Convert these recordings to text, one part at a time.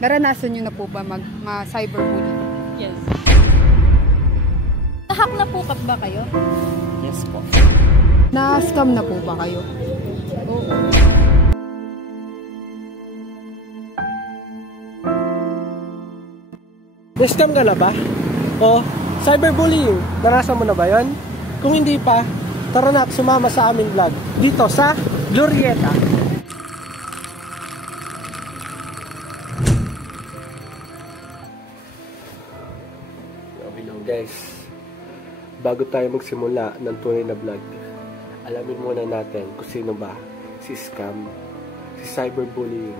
Naranasan nyo na po ba ma-cyberbully? Yes. Nahack na po ba kayo? Yes po. Na-scam na po ba kayo? Oo. Na-scam ka na ba? O cyberbullying, naranasan mo na ba yun? Kung hindi pa, tara na at sumama sa aming vlog dito sa Glorieta. Guys, bago tayo magsimula ng tunay na vlog, alamin muna natin kung sino ba si scam, si cyberbullying,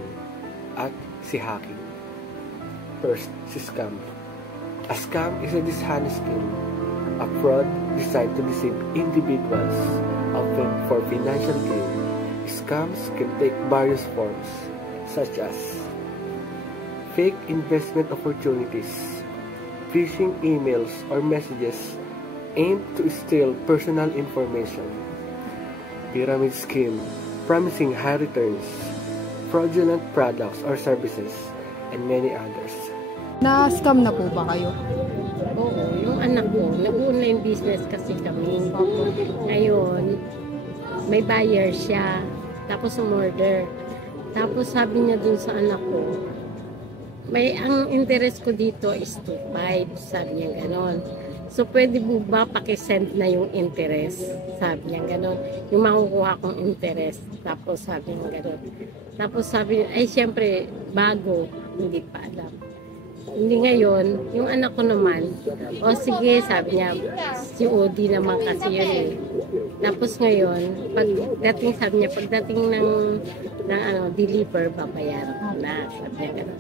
at si hacking. First, si scam. A scam is a dishonest scheme, a fraud designed to deceive individuals, often for financial gain. Scams can take various forms, such as fake investment opportunities, phishing emails or messages aimed to steal personal information, pyramid scheme promising high returns, fraudulent products or services, and many others. Na-scam na po ba kayo? Oo, yung anak ko, nag-online business kasi kami. Ngayon, may buyer siya, tapos umorder. Tapos sabi niya dun sa anak ko, ang interest ko dito is 2.5, sabi niya ganon. So, pwede mo ba pakisend na yung interest? Sabi niya ganon. Yung makukuha kong interest. Tapos sabi niya ganon. Tapos sabi niya, ay siyempre, bago, hindi pa alam. Hindi ngayon, yung anak ko naman, o sige, sabi niya, si Odi naman kasi yun eh. Tapos ngayon, pagdating, sabi niya, pagdating ng deliver, babayaran na, sabi niya gano'n.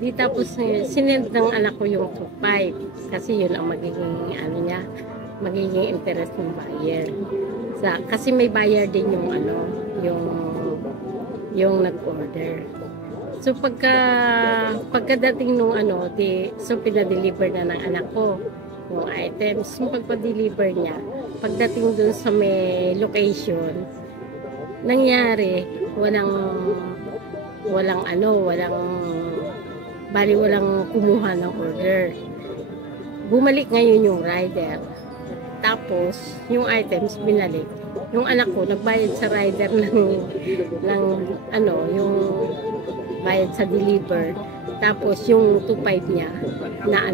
Di tapos, sinend ng anak ko yung 2.5, kasi yun ang magiging, magiging interest ng buyer. Kasi may buyer din yung nag-order. So pagkadating nung so pinadeliver na ng anak ko yung items. So pagpa-deliver niya, pagdating dun sa may location, nangyari, walang kumuha ng order. Bumalik ngayon yung rider. Tapos, yung items binalik. Yung anak ko, nagbayad sa rider yung bayad sa deliver. Tapos yung 2.5 niya na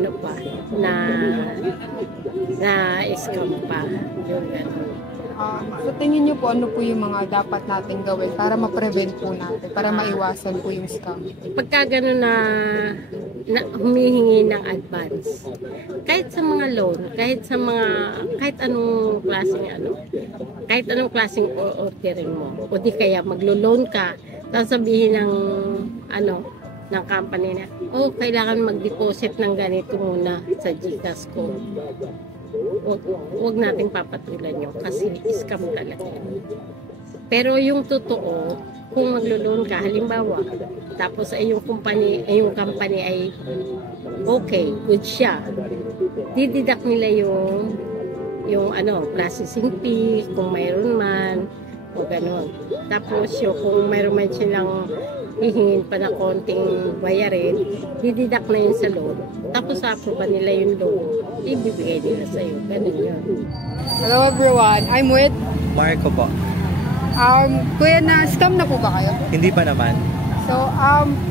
scam pa. Yung So tingin niyo po ano po yung mga dapat natin gawin para ma-prevent po natin, para maiwasan po yung scam? Pagka gano'n na humihingi ng advance, kahit sa mga loan, kahit anong klaseng orderin mo, o di kaya maglo-loan ka, tapos sabihin ng company na, kailangan mag-deposit ng ganito muna sa GCash ko. Huwag nating papatulan yun kasi scam talaga. Pero yung totoo, kung maglo-loan ka, halimbawa, tapos yung company ay okay, good siya, dididak nila yung processing fee, kung mayroon man, o gano'n. Tapos kung mayroon man silang hihingin pa na konting bayarin, dididak na yun sa loan. Tapos pa nila yung loan, ibibigay nila sa'yo. Ganun yun. Hello everyone, I'm with Marco po. Kuya, na-scam na po ba kayo? Hindi pa naman. So,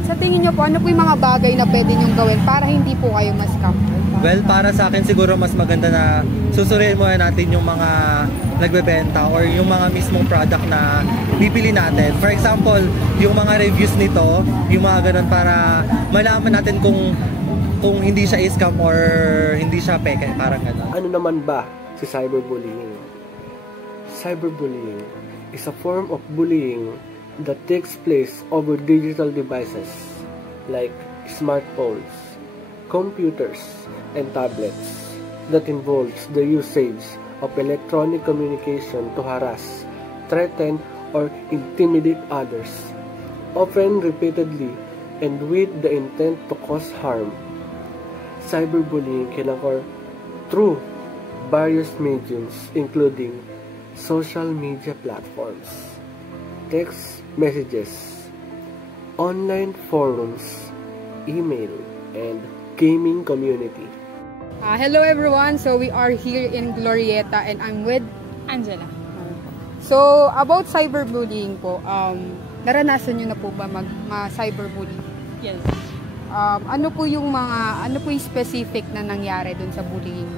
sa tingin niyo po, ano po yung mga bagay na pwede niyong gawin para hindi po kayo ma-scam? Well, para sa akin siguro mas maganda na susuriin muna natin yung mga nagbebenta or yung mga mismong product na bibili natin. For example, yung mga reviews nito, yung mga ganun para malaman natin kung hindi siya scam or hindi siya peke, parang ganun. Ano naman ba si cyberbullying? Cyberbullying is a form of bullying that takes place over digital devices like smartphones, computers, and tablets that involves the usage of electronic communication to harass, threaten, or intimidate others, often repeatedly and with the intent to cause harm. Cyberbullying can occur through various mediums including social media platforms, text messages, online forums, email, and gaming community. Hello everyone, so we are here in Glorieta and I'm with Angela. So, about cyberbullying po, naranasan nyo na po ba ma-cyberbullying? Yes. Ano po yung specific na nangyari dun sa bullying?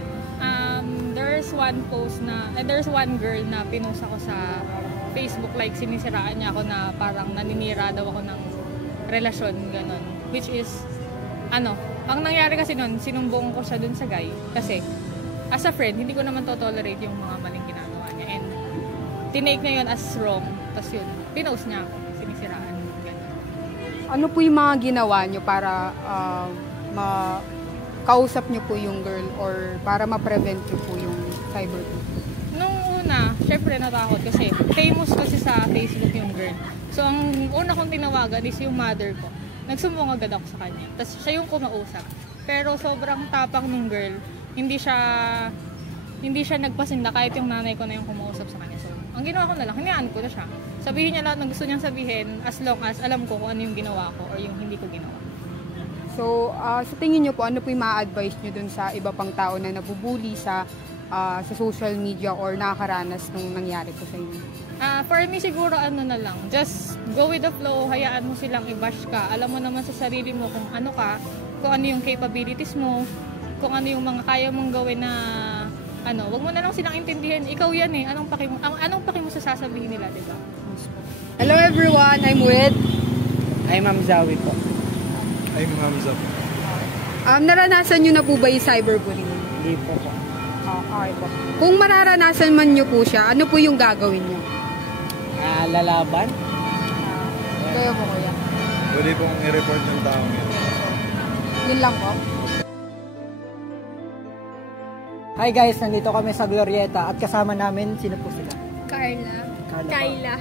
There's one girl na pinost ako sa Facebook, like sinisiraan niya ako na parang naninira daw ako ng relasyon, ganun. Which is, ang nangyari kasi nun, sinumbong ko siya dun sa guy. Kasi, as a friend, hindi ko naman to-tolerate yung mga maling ginagawa niya. And, tinake niya yun as wrong. Tapos yun, pinost niya ako, sinisiraan, ganun. Ano po yung mga ginawa nyo para kausap nyo po yung girl or para ma-prevent nyo po yung cyberbullying? Nung una, syempre natakot kasi famous kasi sa Facebook yung girl. So, ang una kong tinawagan is yung mother ko. Nagsumbong agad ako sa kanya. Tapos siya yung kumausap. Pero sobrang tapang nung girl, hindi siya nagpasinda kahit yung nanay ko na yung kumausap sa kanya. So, ang ginawa ko na lang, hinayaan ko na siya. Sabihin niya lahat ng gusto niyang sabihin as long as alam ko kung ano yung ginawa ko or yung hindi ko ginawa. So, sa tingin niyo po, ano po yung ma-advise niyo dun sa iba pang tao na nabubuli sa social media or nakakaranas nung nangyari po sa inyo? For me siguro na lang, just go with the flow, hayaan mo silang i-bash ka. Alam mo naman sa sarili mo kung ano ka, kung ano yung capabilities mo, kung ano yung mga kaya mong gawin na wag mo na lang silang intindihin. Ikaw yan eh, anong paki mo sa sasabihin nila, di ba? Hello everyone, I'm with Ma'am Zawi po. I'm Hamza. naranasan nyo na po ba yung cyberbullying? Hindi po po. Okay po. Kung mararanasan man nyo po siya, ano po yung gagawin nyo? Lalaban? Kayo po kuya. Pwede pong i-report ng taong yun. Yun lang po. Hi guys, nandito kami sa Glorieta at kasama namin, sino po sila? Carla. Kayla.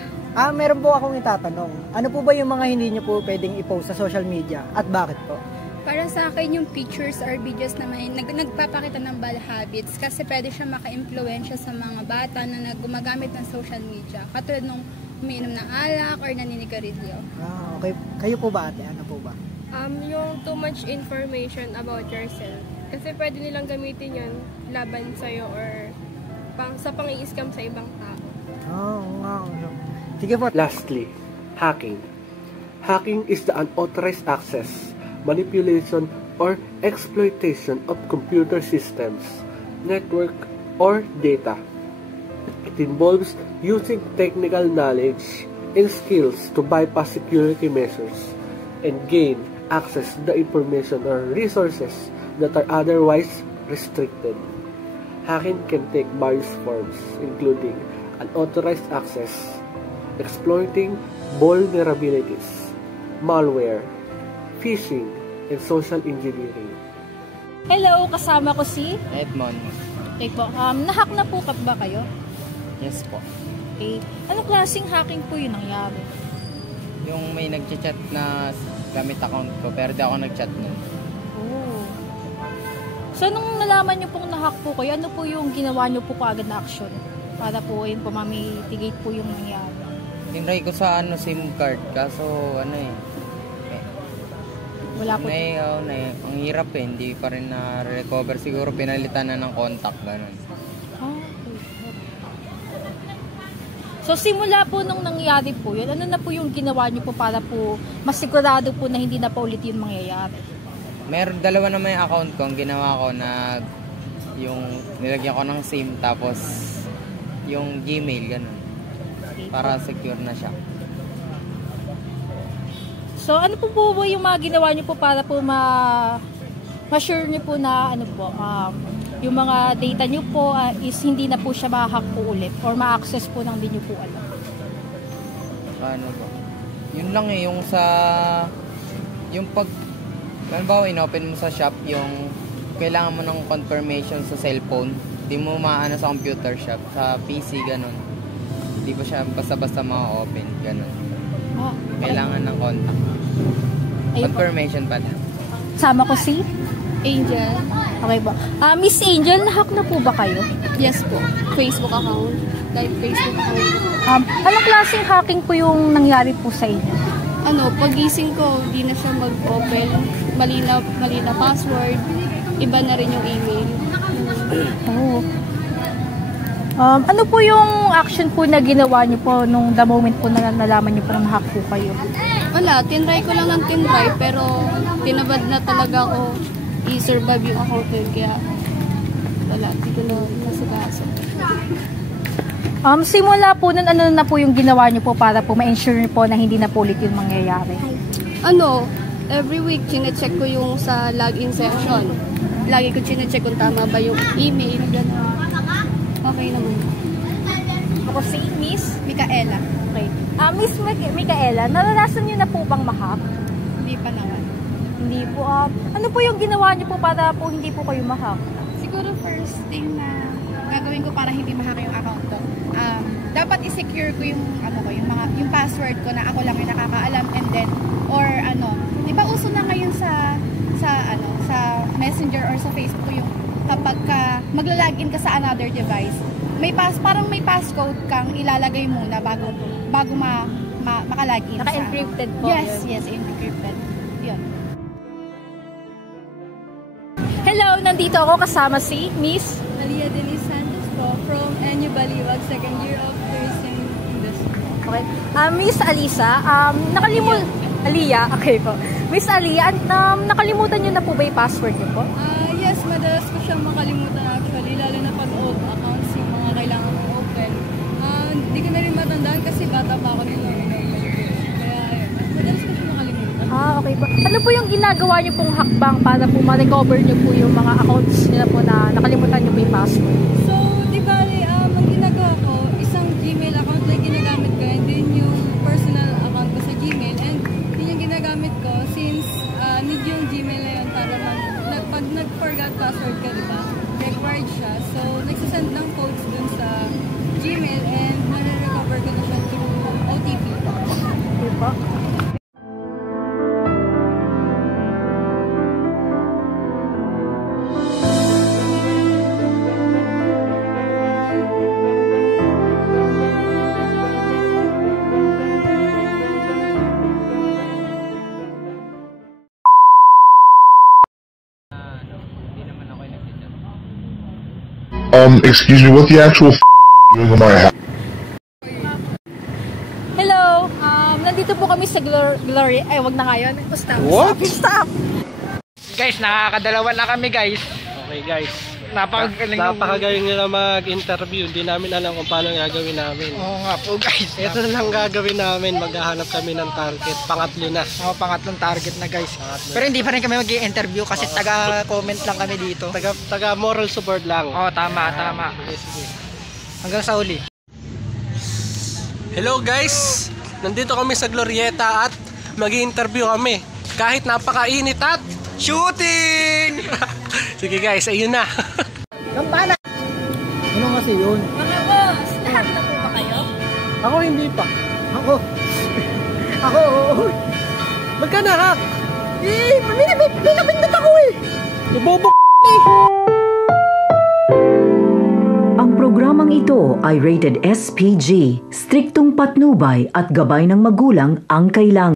Meron po akong itatanong. Ano po ba yung mga hindi nyo po pwedeng i-post sa social media at bakit po? Para sa akin yung pictures or videos na may nagpapakita ng bad habits kasi pwede siya maka-impluwensya sa mga bata na gumagamit ng social media. Katulad nung umiinom ng alak or naninigarilyo. Okay. Kayo po ba ate? Ano po ba? Yung too much information about yourself. Kasi pwede nilang gamitin yun laban sa'yo or sa pang-i-scam sa ibang tao. Sige po. Lastly, hacking. Hacking is the unauthorized access, manipulation, or exploitation of computer systems, network, or data. It involves using technical knowledge and skills to bypass security measures and gain access to the information or resources that are otherwise restricted. Hacking can take various forms, including unauthorized access, exploiting vulnerabilities, malware, phishing, and social engineering. Hello, kasama ko si Edmond. Okay po. Nahack na po ba kayo? Yes po. Okay. Anong klaseng hacking po yung nangyari? Yung may nag-chat na gamit account ko pero di ako nag-chat nun. Oh. So, nung nalaman nyo pong nahack po kayo, ano po yung ginawa nyo po kaagad na action? Para po yun po mamitigate po yung nangyari. Tinry ko sa SIM card kaso Wala po. Ang hirap hindi pa rin na-recover. Siguro pinalitan na ng contact, ganun. Okay. So, simula po nung nangyari po yun, ano na po yung ginawa nyo po para po masigurado po na hindi na pa ulit yung mangyayari? Dalawa naman yung account ko. Ang ginawa ko yung nilagyan ko ng SIM tapos yung Gmail, ganun. Para secure na siya. So, ano po ba yung mga ginawa nyo po para po ma-sure nyo po na yung mga data nyo po is hindi na po siya ma-hack po ulit or ma-access po nang hindi nyo po alam? Ano po? Yun lang yung pag halimbawa in-open mo sa shop yung kailangan mo ng confirmation sa cellphone, di mo maano sa computer shop, sa PC, ganun. Di ba siya basta-basta ma-open, ganun. Kailangan ng contact. Confirmation pala. Sama ko si Angel. Okay ba? Miss Angel, nahack na po ba kayo? Yes po. Facebook account. Live Facebook account. Anong klaseng hacking po yung nangyari po sa inyo? Pagising ko, di na siya mag-open. mali na password, iba na rin yung email. Oh. Ano po yung action po na ginawa niyo po nung the moment po na nalaman niyo po na ma-hack po kayo? Wala, tinry ko lang ng tinry, pero tinabad na talaga ako i-survive yung account ko, kaya wala, di ko na nasikaso. Simula po nun, ano na po yung ginawa niyo po para po ma-ensure po na hindi na po ulit yung mangyayari? Every week, chinecheck ko yung sa login session. Lagi ko chinecheck kung tama ba yung email, gano'n. Okay naman. Ako si Miss Micaela. Okay. Miss Micaela, naranasan niyo na po bang ma-hack? Hindi pa naman. Hindi po. Ano po yung ginawa niyo po para po hindi po kayo ma-hack? Siguro first thing na gagawin ko para hindi ma-hack yung account ko. Dapat i-secure ko yung yung password ko na ako lang yung nakakaalam, and then di ba uso na ngayon sa Messenger or sa Facebook yung kapag magla-login ka sa another device, parang may passcode kang ilalagay muna bago makalagin. Naka-encrypted po. Yes, encrypted. Yun. Hello, nandito ako kasama si Miss Alia Denise Santos po from NU Baliwag, second year of tourism industry. Okay. Miss Alisa, Alia, okay po. Miss Alia, nakalimutan niyo na po ba yung password niyo po? Yes, madalas ko siyang makalimutan actually, lalo na pag accounts yung mga kailangan kong open. Hindi ko na rin matandaan kasi bata pa ako nila. Kaya madalas ko siyang makalimutan. Okay po. Ano po yung ginagawa niyo pong hakbang para po ma-recover niyo po yung mga accounts niyo po na nakalimutan niyo po yung password? So, di ba, ang ginagawa ko, isang Gmail account lang ginagamit ko, and then yung personal account ko sa Gmail, and yun yung ginagamit ko since need yung Gmail na yun para pag nag-forgot password ka, di ba? Required siya. So, nagsasend ng codes dun sa Gmail, and nare-recover ko na siya through OTP. Okay po. Excuse me, what the actual doing in my house? Hello, nandito po kami sa Glory. Ay, wag na ngayon. Stop! Guys, nakakadalawa na kami, guys. Okay, guys. Napakagaling nila mag-interview. Hindi namin alam kung paano gagawin namin. Oo nga po, guys. Ito na lang gagawin namin. Maghahanap kami ng target. Pangatlo na. Pangatlong target na, guys. Pero hindi pa rin kami mag-i-interview kasi taga-comment lang kami dito. Taga moral support lang. Tama. Sige. Hanggang sa uli. Hello, guys. Nandito kami sa Glorieta at mag-i-interview kami. Kahit napakainit at shooting! Sige, guys. Ayun na. Kampana! Ano kasi yun? Mga boss, lahat na po ba kayo? Ako hindi pa. Ako, oo. Ba't ka na-hack? Pinapindot ako eh! Ibobok Ang programang ito ay rated SPG, striktong patnubay at gabay ng magulang ang kailangan.